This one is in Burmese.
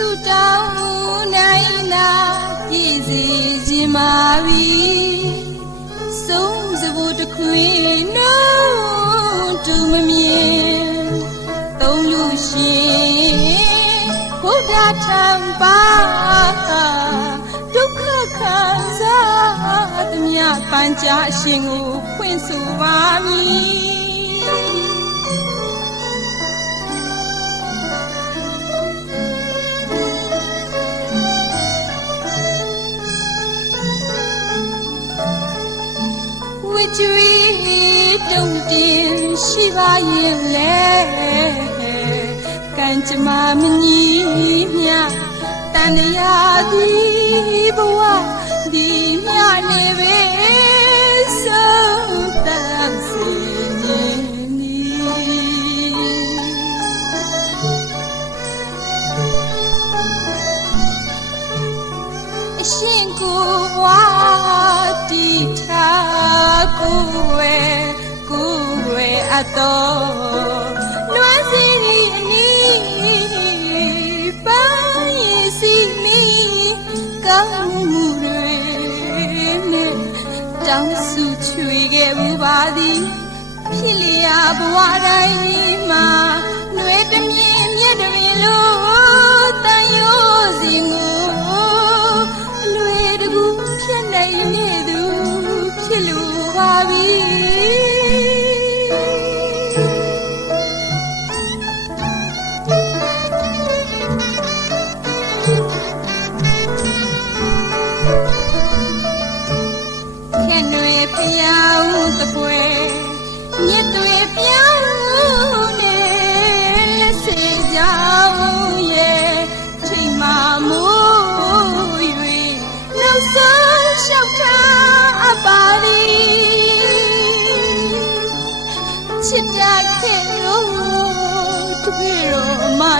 ဆုတောင်းမှုနိုင်နာပြည့်စည်ခြင်းမာရီဆုံးစဘုတခွေနှုံးတူမမြင်သုံးလူရှင်ဘုဒ္ဓထံပါဒုက္ခခံစားသည်မြပัญจအရှင်ကိုဖွင့်ဆိုပါမည် ကြွေတုံတင်ရှိပါရဲ့လေကံကြမ္မာမညီမြတန်ရာသည်ဘဝဒီမြနေပဲဆုံးတန်စေနေနီအရှင်ကိုဘွားတီထား ကိုဝဲကိုဝဲအတော်နွားစီရီအနီးပန်းရည်စီမီကောင်းမှုတွေနဲ့တောင်းစုချွေခဲ့မှုပါသည်ဖြစ်လျာဘဝတိုင်းမှာ က်တွေပြောင်းတပွဲမြစ်တွေပြောင်းနေလက်စေကြောင်းရဲ့ချိန်မှမိုး၍နောက်ဆုံးလျှောက်ထားအပ်ပါသည်ချစ်တာခဲ့တော့တွေ့တော့မနှလုံးသားစ